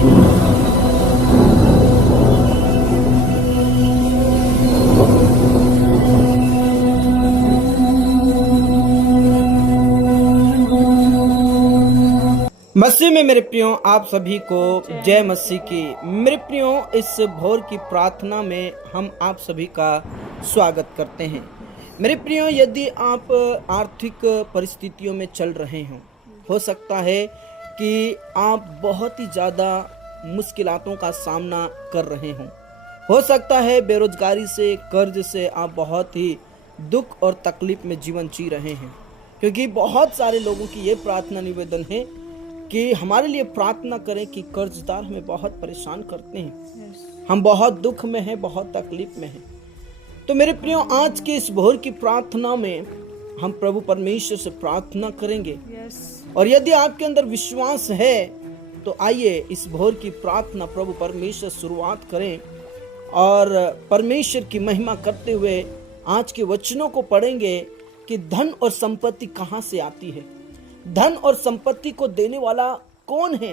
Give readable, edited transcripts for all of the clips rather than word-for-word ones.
मसीह में मेरे प्रियो, आप सभी को जय मसीह की। मेरे प्रियो, इस भोर की प्रार्थना में हम आप सभी का स्वागत करते हैं। मेरे प्रियो, यदि आप आर्थिक परिस्थितियों में चल रहे हो सकता है कि आप बहुत ही ज़्यादा मुश्किलातों का सामना कर रहे हो सकता है बेरोजगारी से, कर्ज से आप बहुत ही दुख और तकलीफ में जीवन जी रहे हैं। क्योंकि बहुत सारे लोगों की ये प्रार्थना निवेदन है कि हमारे लिए प्रार्थना करें कि कर्जदार हमें बहुत परेशान करते हैं, हम बहुत दुख में हैं, बहुत तकलीफ में हैं। तो मेरे प्रियो, आज के इस भोर की प्रार्थना में हम प्रभु परमेश्वर से प्रार्थना करेंगे। और यदि आपके अंदर विश्वास है तो आइए इस भोर की प्रार्थना प्रभु परमेश्वर शुरुआत करें और परमेश्वर की महिमा करते हुए आज के वचनों को पढ़ेंगे कि धन और संपत्ति कहाँ से आती है, धन और संपत्ति को देने वाला कौन है।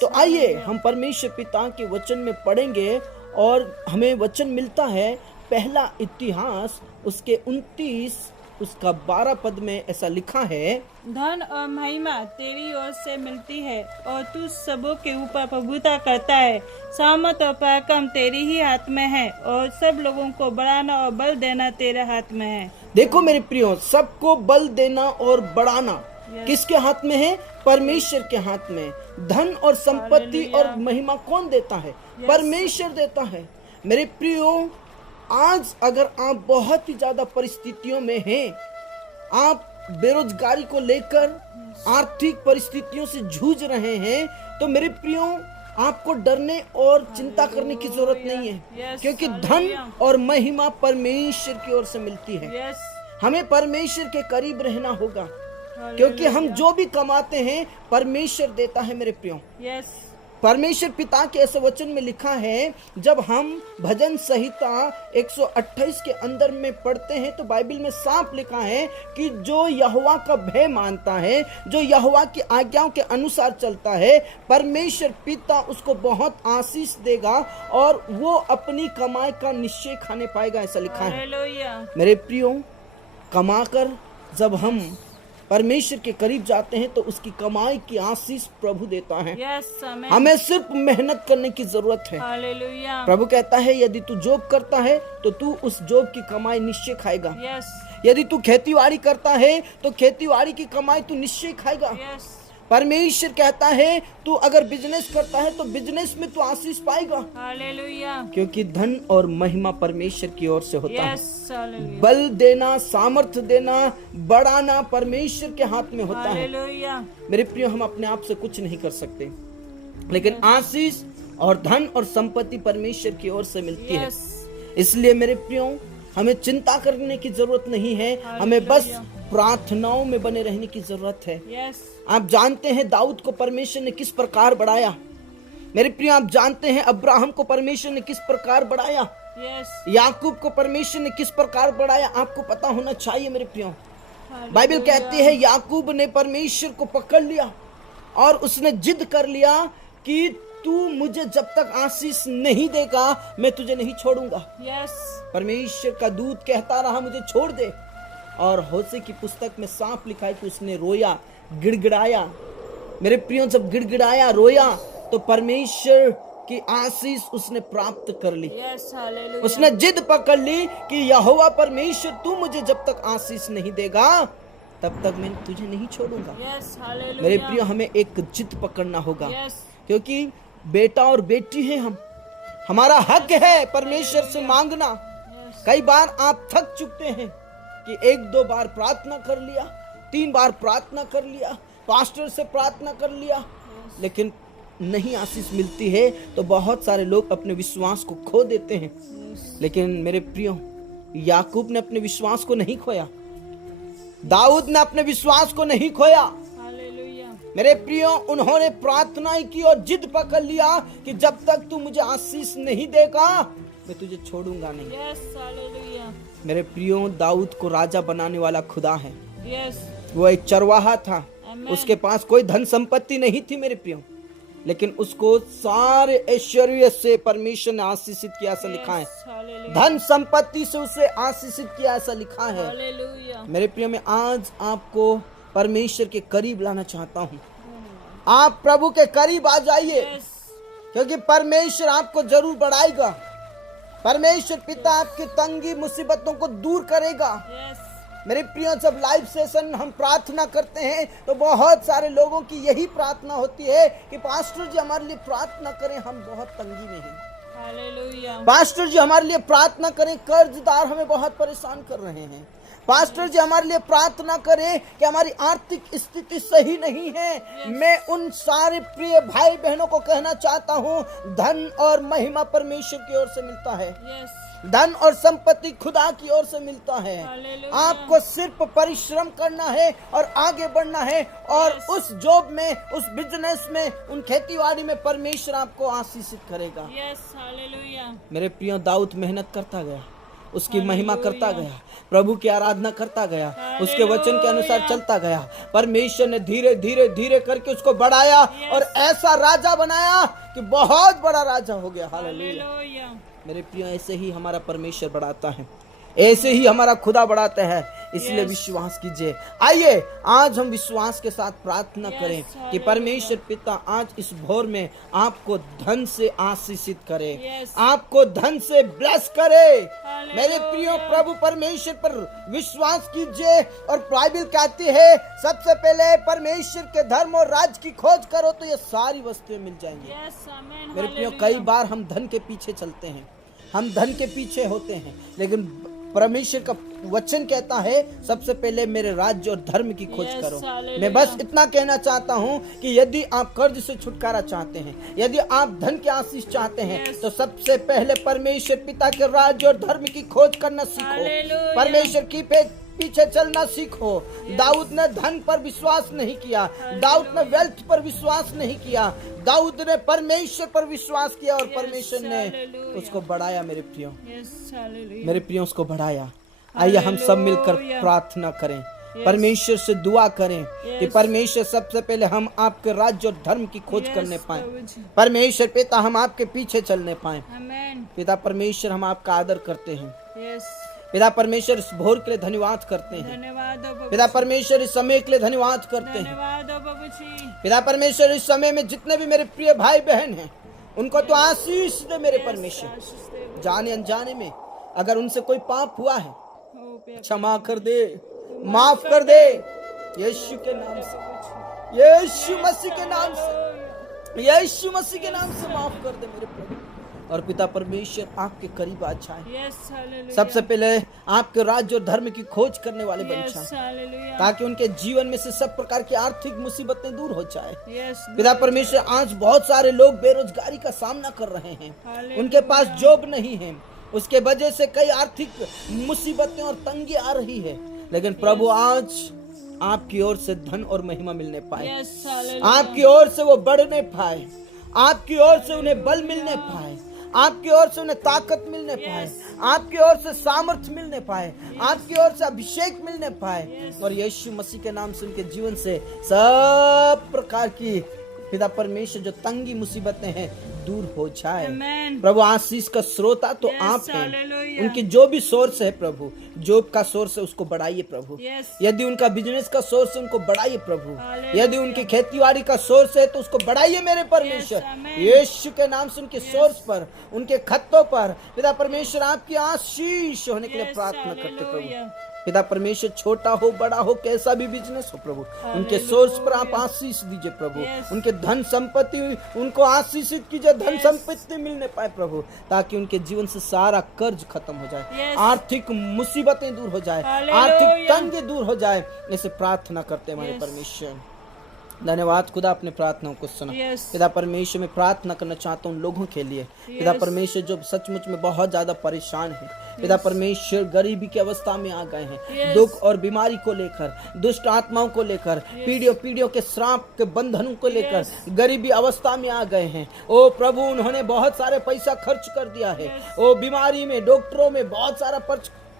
तो आइए हम परमेश्वर पिता के वचन में पढ़ेंगे और हमें वचन मिलता है पहला इतिहास उसके 29 उसका 12 पद में ऐसा लिखा है, धन और महिमा तेरी ओर से मिलती है और तू सबों के ऊपर प्रभुता करता है। सामर्थ और पराक्रम तेरी ही हाथ में है और सब लोगों को बढ़ाना और बल देना तेरे हाथ में है। देखो मेरे प्रियो, सबको बल देना और बढ़ाना किसके हाथ में है? परमेश्वर के हाथ में। धन और संपत्ति और महिमा कौन देता है? परमेश्वर देता है। मेरे प्रियो, आज अगर आप बहुत ही ज्यादा परिस्थितियों में हैं, आप बेरोजगारी को लेकर आर्थिक परिस्थितियों से जूझ रहे हैं, तो मेरे प्रियो आपको डरने और चिंता करने की जरूरत नहीं है, क्योंकि धन और महिमा परमेश्वर की ओर से मिलती है। हमें परमेश्वर के करीब रहना होगा, क्योंकि हम जो भी कमाते हैं परमेश्वर देता है। मेरे प्रियो, परमेश्वर पिता के ऐसे वचन में लिखा है, जब हम भजन संहिता 128 के अंदर में पढ़ते हैं तो बाइबल में साफ लिखा है कि जो यहोवा का भय मानता है, जो यहोवा की आज्ञाओं के अनुसार चलता है, परमेश्वर पिता उसको बहुत आशीष देगा और वो अपनी कमाई का निश्चय खाने पाएगा, ऐसा लिखा है। मेरे प्रियो, कमाकर जब हम परमेश्वर के करीब जाते हैं तो उसकी कमाई की आशीष प्रभु देता है। हमें सिर्फ मेहनत करने की जरूरत है। प्रभु कहता है, यदि तू जॉब करता है तो तू उस जॉब की कमाई निश्चय खाएगा। यदि तू खेतीबाड़ी करता है तो खेतीबाड़ी की कमाई तू निश्चय खाएगा। परमेश्वर कहता है, तू अगर बिजनेस करता है तो बिजनेस में तू आशीष पाएगा, क्योंकि धन और महिमा परमेश्वर की ओर से होता है। बल देना, सामर्थ्य देना, बढ़ाना परमेश्वर के हाथ में होता है। मेरे प्रियो, हम अपने आप से कुछ नहीं कर सकते, लेकिन आशीष और धन और संपत्ति परमेश्वर की ओर से मिलती है। इसलिए मेरे प्रियो, हमें चिंता करने की जरूरत नहीं है, हमें बस प्रार्थनाओं में बने रहने की जरूरत है। आप जानते हैं दाऊद को परमेश्वर ने किस प्रकार बढ़ाया। मेरे प्रियो, आप जानते हैं अब्राहम को परमेश्वर ने किस प्रकार बढ़ाया, याकूब को परमेश्वर ने किस प्रकार बढ़ाया, आपको पता होना चाहिए। मेरे प्रियो, बाइबल कहती है याकूब ने परमेश्वर को पकड़ लिया और उसने जिद कर लिया कि तू मुझे जब तक आशीष नहीं देगा मैं तुझे नहीं छोड़ूंगा। परमेश्वर का दूत कहता रहा, मुझे छोड़ दे। और होशे की पुस्तक में साफ लिखा है कि उसने रोया, गिड़गिड़ाया। मेरे प्रियो, जब गिड़गिड़ाया, रोया, तो परमेश्वर की आशीष उसने प्राप्त कर ली। उसने जिद पकड़ ली कि यहोवा परमेश्वर, तू मुझे जब तक आशीष नहीं देगा तब तक मैं तुझे नहीं छोड़ूंगा। मेरे प्रियो, हमें एक जिद पकड़ना होगा, क्योंकि बेटा और बेटी है हम, हमारा हक है परमेश्वर से मांगना। कई बार आप थक चुके हैं कि 1-2 बार प्रार्थना कर लिया, 3 बार प्रार्थना कर लिया, पास्टर से प्रार्थना कर लिया, लेकिन नहीं आशीष मिलती है, तो बहुत सारे लोग अपने विश्वास को खो देते हैं। लेकिन मेरे प्रियो, याकूब ने अपने विश्वास को नहीं खोया, दाऊद ने अपने विश्वास को नहीं खोया। मेरे प्रियो, उन्होंने प्रार्थना की और जिद पकड़ लिया कि जब तक तू मुझे आशीष नहीं देगा मैं तुझे छोड़ूंगा नहीं। मेरे प्रियो, दाऊद को राजा बनाने वाला खुदा है। वो एक चरवाहा था, उसके पास कोई धन संपत्ति नहीं थी। मेरे प्रियो, लेकिन उसको सारे ऐश्वर्य से परमेश्वर ने आशीषित किया, ऐसा लिखा है। हालेलुया, धन संपत्ति से उसे आशीषित किया, ऐसा लिखा है। हालेलुया, मेरे प्रिय, मैं आज आपको परमेश्वर के करीब लाना चाहता हूँ। आप प्रभु के करीब आ जाइए, यस, क्योंकि परमेश्वर आपको जरूर बढ़ाएगा। परमेश्वर पिता आपकी तंगी मुसीबतों को दूर करेगा। यस, मेरे प्रियो, जब लाइव सेशन हम प्रार्थना करते हैं तो बहुत सारे लोगों की यही प्रार्थना होती है कि पास्टर जी हमारे लिए प्रार्थना करें, हम बहुत तंगी में हैं। हालेलुया, पास्टर जी हमारे लिए प्रार्थना करें, कर्जदार हमें बहुत परेशान कर रहे हैं। पास्टर जी हमारे लिए प्रार्थना करें कि हमारी आर्थिक स्थिति सही नहीं है। मैं उन सारे प्रिय भाई बहनों को कहना चाहता हूँ, धन और महिमा परमेश्वर की ओर से मिलता है। यस, धन और संपत्ति खुदा की ओर से मिलता है। हालेलुया, आपको सिर्फ परिश्रम करना है और आगे बढ़ना है, और उस जॉब में, उस बिजनेस में, उन खेतीबाड़ी में परमेश्वर आपको आशीषित करेगा। यस, हालेलुया, मेरे प्रियो, दाऊद मेहनत करता गया, उसकी महिमा करता गया, प्रभु की आराधना करता गया, उसके वचन के अनुसार चलता गया। परमेश्वर ने धीरे धीरे धीरे करके उसको बढ़ाया और ऐसा राजा बनाया कि बहुत बड़ा राजा हो गया। हालेलुया। हालेलुया, मेरे प्रियो, ऐसे ही हमारा परमेश्वर बढ़ाता है, ऐसे ही हमारा खुदा बढ़ाता है, इसलिए विश्वास कीजिए। आइए आज हम विश्वास के साथ प्रार्थना करें कि परमेश्वर पिता आज इस भोर में आपको धन से आशीषित करे, आपको धन से ब्लेस करे। मेरे प्रियो, प्रभु परमेश्वर पर विश्वास कीजिए, और बाइबल कहती है सबसे पहले परमेश्वर के धर्म और राज्य की खोज करो तो ये सारी वस्तुएं मिल जाएंगी। यस, आमीन, मेरे प्रियो, कई बार हम धन के पीछे चलते हैं, हम धन के पीछे होते हैं, लेकिन परमेश्वर का वचन कहता है सबसे पहले मेरे राज्य और धर्म की खोज करो। मैं बस इतना कहना चाहता हूँ कि यदि आप कर्ज से छुटकारा चाहते हैं, यदि आप धन की आशीष चाहते हैं, तो सबसे पहले परमेश्वर पिता के राज्य और धर्म की खोज करना सीखो, परमेश्वर की पीछे चलना सीखो। दाऊद ने धन पर विश्वास नहीं किया, दाऊद ने वेल्थ पर विश्वास नहीं किया, दाऊद ने परमेश्वर पर विश्वास किया और परमेश्वर ने उसको बढ़ाया। मेरे प्रियो, मेरे प्रियो, उसको बढ़ाया। आइए हम सब मिलकर प्रार्थना करें, परमेश्वर से दुआ करें कि परमेश्वर सबसे पहले हम आपके राज्य और धर्म की खोज करने पाए। परमेश्वर पिता, हम आपके पीछे चलने पाए। पिता परमेश्वर, हम आपका आदर करते हैं। पिता परमेश्वर, इस भोर के लिए धन्यवाद करते हैं। धन्यवाद पिता परमेश्वर, इस समय के लिए धन्यवाद करते हैं। धन्यवाद बाबू जी। पिता परमेश्वर, इस समय में जितने भी मेरे प्रिय भाई बहन हैं, उनको तो आशीष दे मेरे परमेश्वर। जाने अनजाने में अगर उनसे कोई पाप हुआ है, क्षमा कर दे, माफ कर दे, यीशु के नाम से, यीशु मसीह के नाम से, यीशु मसीह के नाम से माफ कर दे मेरे प्रभु। और पिता परमेश्वर, आपके करीब आ जाए। सबसे पहले आपके राज्य और धर्म की खोज करने वाले बन जाए, ताकि उनके जीवन में से सब प्रकार की आर्थिक मुसीबतें दूर हो जाए। पिता परमेश्वर, आज बहुत सारे लोग बेरोजगारी का सामना कर रहे हैं, उनके पास जॉब नहीं है, उसके वजह से कई आर्थिक मुसीबतें और तंगी आ रही है, लेकिन प्रभु आज आपकी ओर से धन और महिमा मिलने पाए, आपकी ओर से वो बढ़ने पाए, आपकी ओर से उन्हें बल मिलने पाए, आपकी ओर से उन्हें ताकत मिलने पाए, आपकी ओर से सामर्थ्य मिलने पाए, आपकी ओर से अभिषेक मिलने पाए, और यीशु मसीह के नाम से उनके जीवन से सब प्रकार की पिता परमेश्वर जो तंगी मुसीबतें हैं दूर हो जाए। प्रभु, आशीष का स्रोता तो आप हैं, उनकी जो भी सोर्स है प्रभु, जॉब का सोर्स है उसको बढ़ाइए प्रभु। यदि उनका बिजनेस का सोर्स है उनको बढ़ाइए प्रभु, यदि उनकी खेतीबाड़ी का सोर्स है तो उसको बढ़ाइए मेरे परमेश्वर। यीशु के नाम से उनके सोर्स पर, उनके खत्तों पर पिता परमेश्वर आपकी आशीष होने के लिए प्रार्थना करते प्रभु। पिता परमेश्वर, छोटा हो बड़ा हो कैसा भी बिजनेस हो प्रभु, उनके सोर्स पर आप आशीष दीजिए प्रभु, उनके धन संपत्ति उनको आशीषित कीजिए, धन संपत्ति मिलने पाए प्रभु, ताकि उनके जीवन से सारा कर्ज खत्म हो जाए, आर्थिक मुसीबतें दूर हो जाए, आर्थिक तंगी दूर हो जाए। ऐसे प्रार्थना करते हैं हमारे परमेश्वर। धन्यवाद खुदा, अपने प्रार्थनाओं को सुना। पिता परमेश्वर, मैं प्रार्थना करना चाहता हूँ लोगों के लिए, पिता परमेश्वर जो सचमुच में बहुत ज्यादा परेशान है, पिता परमेश्वर गरीबी की अवस्था में आ गए हैं, दुख और बीमारी को लेकर, दुष्ट आत्माओं को लेकर, पीढ़ियों के श्राप के बंधनों को लेकर गरीबी अवस्था में आ गए हैं। ओ प्रभु, उन्होंने बहुत सारे पैसा खर्च कर दिया है, ओ बीमारी में, डॉक्टरों में बहुत सारा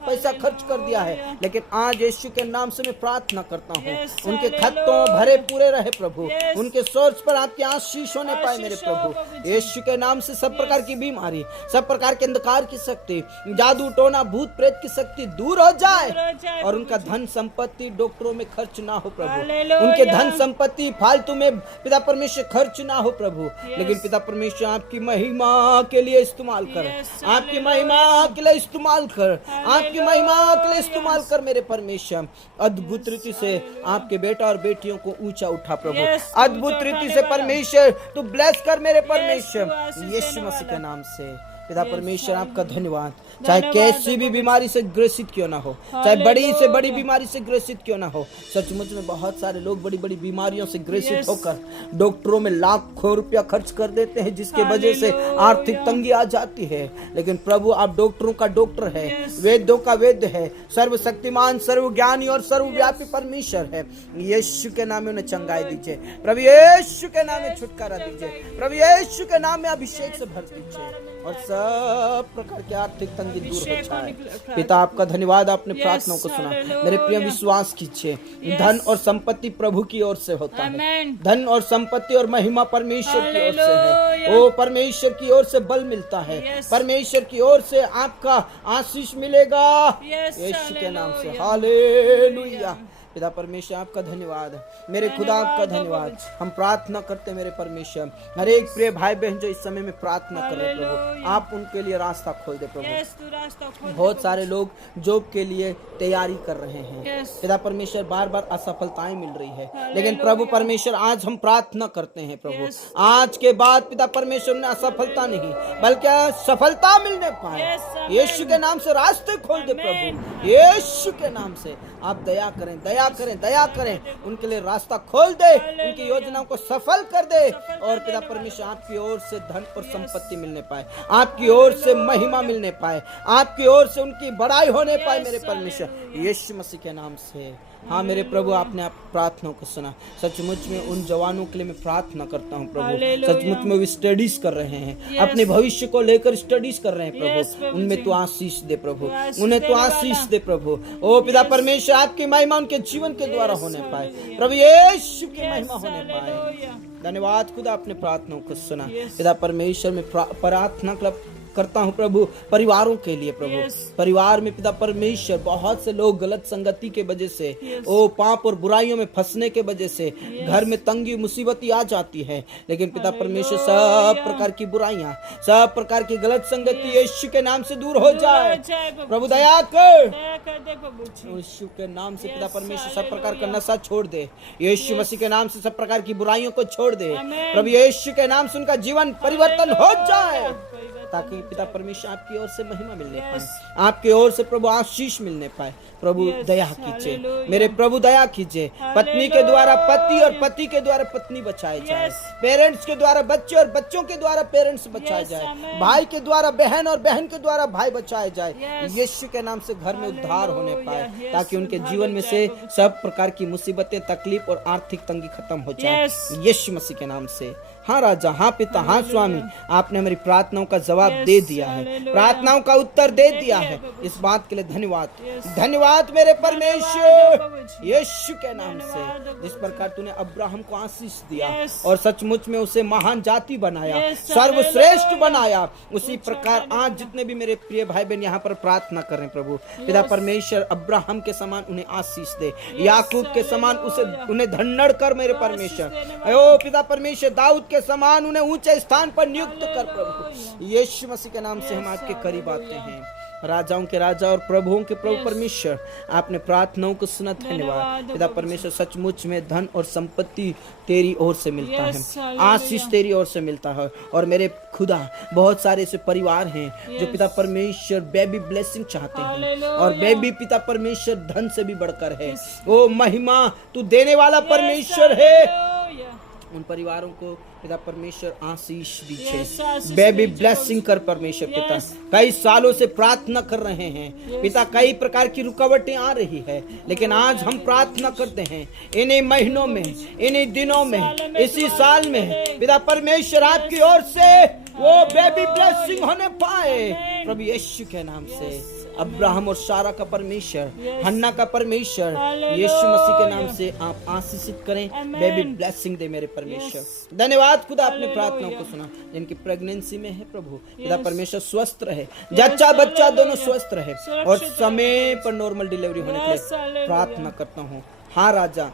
पैसा खर्च कर दिया है, लेकिन आज यीशु के नाम से मैं प्रार्थना करता हूँ Yes, उनके hallelujah. खत्तों भरे पूरे रहे प्रभु, Yes. उनके सोच पर आपकी आशीष होने पाए मेरे आशीष हो प्रभु। प्रभु जी। यीशु के नाम से सब प्रकार की बीमारी, सब प्रकार के अंधकार की शक्ति, जादू टोना भूत प्रेत की शक्ति दूर हो जाए दूर हो जाए और प्रभु उनका जी। धन संपत्ति डॉक्टरों में खर्च ना हो प्रभु, हालेलुया। उनके धन संपत्ति फालतू में पिता परमेश्वर खर्च ना हो प्रभु, Yes. लेकिन पिता परमेश्वर आपकी महिमा के लिए इस्तेमाल कर, Yes, आपकी हालेलुया। महिमा के लिए इस्तेमाल कर, आपकी हालेलुया। महिमा के लिए इस्तेमाल कर मेरे परमेश्वर। अद्भुत रीति से आपके बेटा और बेटियों को ऊंचा उठा प्रभु, Yes, अद्भुत ऊंचा रीति उठाने से वाला। परमेश्वर तू ब्लेस कर मेरे तू परमेश्वर, आशीष यीशु देने मसीह के वाला। नाम से पिता Yes, परमेश्वर आपका धन्यवाद। धन्यवाद चाहे कैसी भी प्रभु। बीमारी से ग्रसित क्यों ना हो, चाहे बड़ी से हालेलुया। बड़ी बीमारी से ग्रसित क्यों ना हो, सचमुच में बहुत सारे लोग बड़ी बड़ी बीमारियों से ग्रसित Yes. होकर डॉक्टरों में लाखों रुपया खर्च कर देते हैं, जिसके वजह से हालेलुया। आर्थिक तंगी आ जाती है। लेकिन प्रभु आप डॉक्टरों का डॉक्टर है, Yes. वेद्यों का वेद्य है, सर्वशक्तिमान सर्वज्ञानी और सर्वव्यापी परमेश्वर है। यीशु के नाम में उन्हें चंगाई दीजिए प्रभु, यीशु के नाम में छुटकारा दीजिए प्रभु, यीशु के नाम में अभिषेक से भर दीजिए और सब प्रकार की आर्थिक तंगी दूर हो जाए। पिता आपका धन्यवाद, आपने Yes, प्रार्थनाओं को सुना। hallelujah. मेरे प्रिय विश्वास कीजिए, Yes. धन और संपत्ति प्रभु की ओर से होता है, Amen. धन और संपत्ति और महिमा परमेश्वर की ओर से है। Hallelujah. ओ परमेश्वर की ओर से बल मिलता है, Yes. परमेश्वर की ओर से आपका आशीष मिलेगा Yes, यीशु के नाम से। hallelujah. हालेलुया। पिता परमेश्वर आपका धन्यवाद, मेरे खुदा आपका धन्यवाद धन्यवाद। प्रभु। हम प्रार्थना करते हैं मेरे परमेश्वर, हर एक प्रिय भाई बहन जो इस समय में प्रार्थना कर रहे हैं प्रभु, हालेलुया। आप उनके लिए रास्ता खोल दे प्रभु। Yes, तू रास्ता खोल दे बहुत प्रभु। सारे लोग जॉब के लिए तैयारी कर रहे हैं, Yes. पिता परमेश्वर बार बार असफलताएं मिल रही है, हालेलुया। लेकिन प्रभु परमेश्वर आज हम प्रार्थना करते हैं प्रभु, Yes. आज के बाद पिता परमेश्वर ने असफलता नहीं बल्कि सफलता मिलने पाए। Yes, amen. यीशु के नाम से रास्ते खोल दे Amen. प्रभु, यीशु के नाम से आप दया करें, दया करें, दया करें, उनके लिए रास्ता खोल दे, उनकी योजनाओं को सफल कर दे और पिता परमेश्वर आपकी ओर से धन और संपत्ति मिलने पाए, आपकी ओर से महिमा मिलने पाए, आपकी ओर से उनकी बड़ाई होने पाए मेरे परमेश्वर, यीशु मसीह के नाम से। हाँ मेरे प्रभु, आपने आप प्रार्थनाओं को सुना। सचमुच में उन जवानों के लिए मैं प्रार्थना करता हूँ प्रभु, हालेलुया। सचमुच में वे स्टडीज कर रहे हैं, Yes. अपने भविष्य को लेकर स्टडीज कर रहे हैं Yes, प्रभु, प्रभु उनमें जी। तो आशीष दे प्रभु, आशीष उन्हें तो देने आशीष वाला। दे प्रभु। ओ पिता परमेश्वर आपकी महिमा उनके जीवन के द्वारा होने पाए प्रभु, यीशु की महिमा होने पाए। हालेलुया। धन्यवाद खुदा, अपने प्रार्थनाओं को सुना। Yes. पिता परमेश्वर में प्रार्थना करता हूँ प्रभु परिवारों के लिए प्रभु, Yes. परिवार में पिता परमेश्वर बहुत से लोग गलत संगति के वजह से, Yes. ओ पाप और बुराइयों में फंसने के वजह से घर में तंगी मुसीबती आ जाती है, लेकिन पिता परमेश्वर सब प्रकार की बुराइयां, सब प्रकार की गलत संगति यीशु के नाम से दूर हो जाए प्रभु, दया कर दया कर दे प्रभु जी। यीशु के नाम से Yes, पिता परमेश्वर सब प्रकार का hallelujah. नशा छोड़ दे, यीशु मसीह के नाम से सब प्रकार की बुराइयों को छोड़ दे Amen. प्रभु, यीशु के नाम से उनका जीवन परिवर्तन हो जाए, परिवर्तन ताकि हो पिता जाए। परमेश्वर आपकी ओर से महिमा मिलने Yes. पाए, आपकी ओर से प्रभु आशीष मिलने पाए प्रभु। Yes, दया कीजिए hallelujah. मेरे प्रभु, दया कीजिए। पत्नी के द्वारा पति और पति के द्वारा पत्नी बचाए जाए, Yes. पेरेंट्स के द्वारा बच्चे और बच्चों के द्वारा पेरेंट्स बचाए Yes, जाए, amen. भाई के द्वारा बहन और बहन के द्वारा भाई बचाए जाए, Yes. यीशु के नाम से घर में उद्धार होने पाए, Hallelujah. ताकि उनके Yes, जीवन में से hallelujah. सब प्रकार की मुसीबतें, तकलीफ और आर्थिक तंगी खत्म हो जाए, Yes. यीशु मसीह के नाम से। हाँ राजा, हाँ पिता, हाँ स्वामी, आपने हमारी प्रार्थनाओं का जवाब Yes, दे दिया है, hallelujah. प्रार्थनाओं का उत्तर दे दिया है, प्रभु। इस बात के लिए धन्यवाद। Yes. धन्यवाद मेरे धन्यवाद परमेश्वर, प्रभु जी। यीशु के नाम से, धन्यवाद प्रभु जिस प्रकार तूने अब्राहम को आशीष दिया Yes. और सचमुच में उसे महान जाति बनाया, Yes, सर्वश्रेष्ठ hallelujah. बनाया, उसी प्रकार आज जितने भी मेरे प्रिय भाई बहन यहाँ पर प्रार्थना कर रहे हैं प्रभु, पिता परमेश्वर अब्राहम के समान उन्हें आशीष दे, याकूब के समान उसे hallelujah. उन्हें धन्नड़ कर मेरे आशीष परमेश्वर। देने वाला। ओ पिता परमेश्वर दाऊद के समान उन्हें ऊंचे स्थान पर नियुक्त कर प्रभु, यीशु मसीह के नाम से हम आपके करीब आते हैं। राजाओं के राजा और प्रभुओं के प्रभु परमेश्वर, आपने प्रार्थनाओं को सुना, धन्यवाद पिता परमेश्वर। सचमुच में धन और संपत्ति तेरी ओर से मिलता है, आशीष तेरी ओर से मिलता है। और मेरे खुदा बहुत सारे ऐसे परिवार हैं जो पिता परमेश्वर बेबी ब्लेसिंग चाहते हैं, और बेबी पिता परमेश्वर धन से भी बढ़कर है। ओ महिमा तू देने वाला परमेश्वर है, उन परिवारों को पिता परमेश्वर आशीष दीजिए, बेबी ब्लेसिंग कर परमेश्वर पिता। कई सालों से प्रार्थना कर रहे हैं पिता, कई प्रकार की रुकावटें आ रही है, लेकिन आज हम प्रार्थना करते हैं इन्हीं महीनों में, इन्हीं दिनों में, इसी साल में पिता परमेश्वर आपकी ओर से वो बेबी ब्लेसिंग होने पाए प्रभु, यीशु के नाम से। अब्राहम और सारा का परमेश्वर, Yes. हन्ना का परमेश्वर, Hallelujah. यीशु मसीह के नाम से आप आशीषित करें। Amen. बेबी ब्लेसिंग दे मेरे परमेश्वर। धन्यवाद खुदा आपने Hallelujah. प्रार्थनाओं को सुना। जिनकी प्रेगनेंसी में है प्रभु पिता Yes. परमेश्वर स्वस्थ रहे, जच्चा बच्चा दोनों Hallelujah. स्वस्थ रहे सुरक्षित और रहे। समय पर नॉर्मल डिलीवरी होने के Yes, लिए Hallelujah. प्रार्थना करता हूँ। हाँ राजा,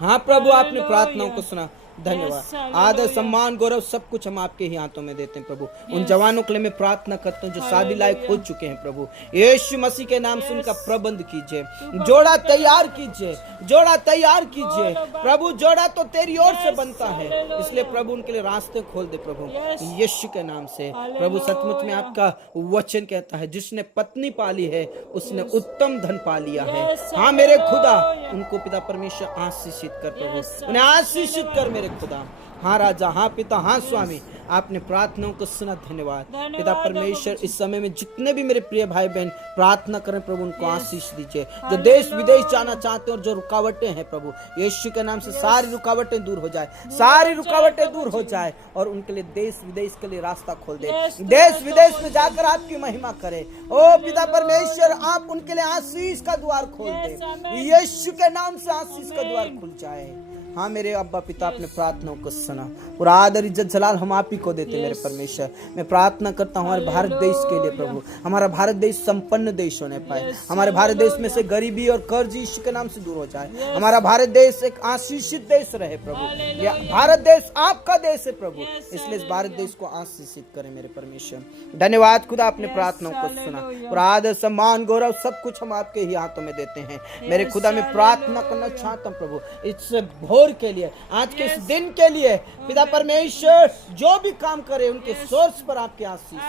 हाँ प्रभु, आपने Hallelujah. प्रार्थनाओं को सुना। धन्यवाद, Yes, hallelujah. आदर सम्मान गौरव सब कुछ हम आपके ही हाथों में देते हैं प्रभु। उन जवानों के लिए मैं प्रार्थना करता हूँ जो शादी लायक हो चुके हैं प्रभु, यीशु मसीह के नाम से उनका प्रबंध कीजिए, जोड़ा तैयार कीजिए, जोड़ा तैयार कीजिए प्रभु। जोड़ा तो तेरी ओर से बनता है, इसलिए प्रभु उनके लिए रास्ते खोल दे प्रभु, यीशु के नाम से प्रभु। सचमुच में आपका वचन कहता है जिसने पत्नी पाली है उसने उत्तम धन पा लिया है। हाँ मेरे खुदा, उनको पिता परमेश्वर आशीषित कर प्रभु, उन्हें आशीषित कर मेरे खुदा। हाँ राजा, हाँ पिता, हाँ स्वामी, आपने प्रार्थनाओं को सुना। धन्यवाद पिता परमेश्वर। इस समय में जितने भी मेरे प्रिय भाई बहन प्रार्थना करें प्रभु, उनको आशीष दीजिए। जो देश विदेश जाना चाहते हैं और जो रुकावटें हैं प्रभु, यीशु के नाम से सारी रुकावटें दूर हो जाए, सारी रुकावटें दूर हो जाए और उनके लिए देश विदेश के लिए रास्ता खोल दे। देश विदेश में जाकर आपकी महिमा करे। ओ पिता परमेश्वर, आप उनके लिए आशीष का द्वार खोल दे, यीशु के नाम से आशीष का द्वार खुल जाए। हाँ मेरे अब्बा पिता, अपने प्रार्थनाओं को सुना। पूरा आदर इज्जत जलाल हम आप ही को देते मेरे परमेश्वर। मैं प्रार्थना करता हूँ हमारे भारत देश के लिए प्रभु, हमारा भारत देश संपन्न देश होने पाए, हमारे भारत देश में से गरीबी और कर्ज यीशु के नाम से दूर हो जाए, हमारा भारत देश एक आशीषित देश रहे प्रभु। यह भारत देश आपका देश है प्रभु, इसलिए इस भारत देश को आशीषित करें मेरे परमेश्वर। धन्यवाद खुदा, अपने प्रार्थनाओं को सुना। पूरा आदर सम्मान गौरव सब कुछ हम आपके ही हाथों में देते हैं मेरे खुदा। मैं प्रार्थना करना चाहता हूँ प्रभु इस भोर के लिए, आज के इस दिन के लिए पिता परमेश्वर, जो भी काम करे उनके सोर्स पर आपकी आशीष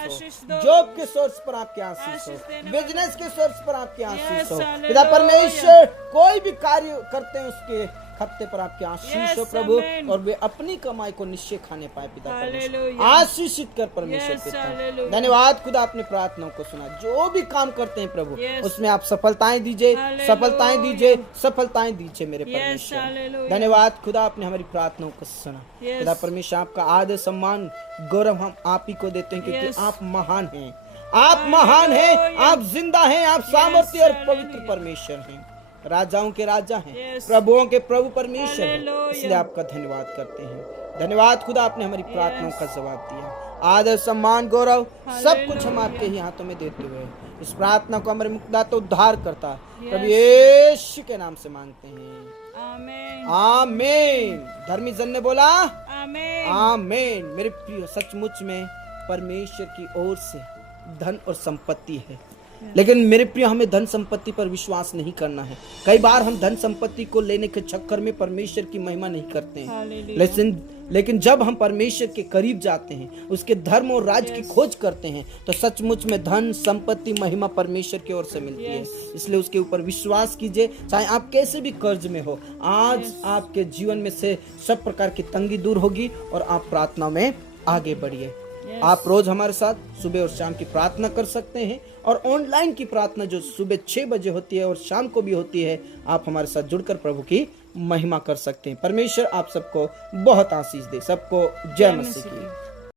हो, जॉब के सोर्स पर आपकी आशीष हो, बिजनेस के सोर्स पर आपकी आशीष हो पिता परमेश्वर। कोई भी कार्य करते हैं उसके खत्ते पर आपकी आशीष हो प्रभु, और वे अपनी कमाई को निश्चय खाने पाए पिता परमेश्वर। आशीषित कर परमेश्वर पिता। धन्यवाद खुदा, अपने प्रार्थनाओं को सुना। जो भी काम करते हैं प्रभु उसमें आप सफलताएं दीजिए, सफलताएं दीजिए, सफलताएं दीजिए मेरे परमेश्वर। धन्यवाद खुदा, आपने हमारी प्रार्थनाओं को सुना पिता परमेश्वर। आपका आदर सम्मान गौरव हम आप ही को देते हैं क्योंकि आप महान हैं, आप महान हैं, आप जिंदा हैं, आप सामर्थ्य और पवित्र परमेश्वर हैं, राजाओं के राजा हैं, प्रभुओं के प्रभु परमेश्वर हैं। इसलिए आपका धन्यवाद करते हैं। धन्यवाद खुदा, आपने हमारी प्रार्थनाओं का जवाब दिया। आदर सम्मान गौरव सब कुछ हम आपके ही हाथों में देते हुए इस प्रार्थना को हमारे मुक्तिदाता उद्धार करता प्रभु यीशु के नाम से मांगते हैं, आमीन। आमीन। धर्मी जन ने बोला आमीन। आमीन। मेरे प्रिय, सचमुच में परमेश्वर की ओर से धन और संपत्ति है, लेकिन मेरे प्रिय हमें धन संपत्ति पर विश्वास नहीं करना है। कई बार हम धन संपत्ति को लेने के चक्कर में परमेश्वर की महिमा नहीं करते हैं, लेकिन जब हम परमेश्वर के करीब जाते हैं, उसके धर्म और राज की खोज करते हैं, तो सचमुच में धन संपत्ति महिमा परमेश्वर की ओर से मिलती है। इसलिए उसके ऊपर विश्वास कीजिए, चाहे आप कैसे भी कर्ज में हो। आज आपके जीवन में से सब प्रकार की तंगी दूर होगी और आप प्रार्थना में आगे बढ़िए। आप रोज हमारे साथ सुबह और शाम की प्रार्थना कर सकते हैं, और ऑनलाइन की प्रार्थना जो सुबह 6 बजे होती है और शाम को भी होती है, आप हमारे साथ जुड़कर प्रभु की महिमा कर सकते हैं। परमेश्वर आप सबको बहुत आशीष दे। सबको जय मसीह की।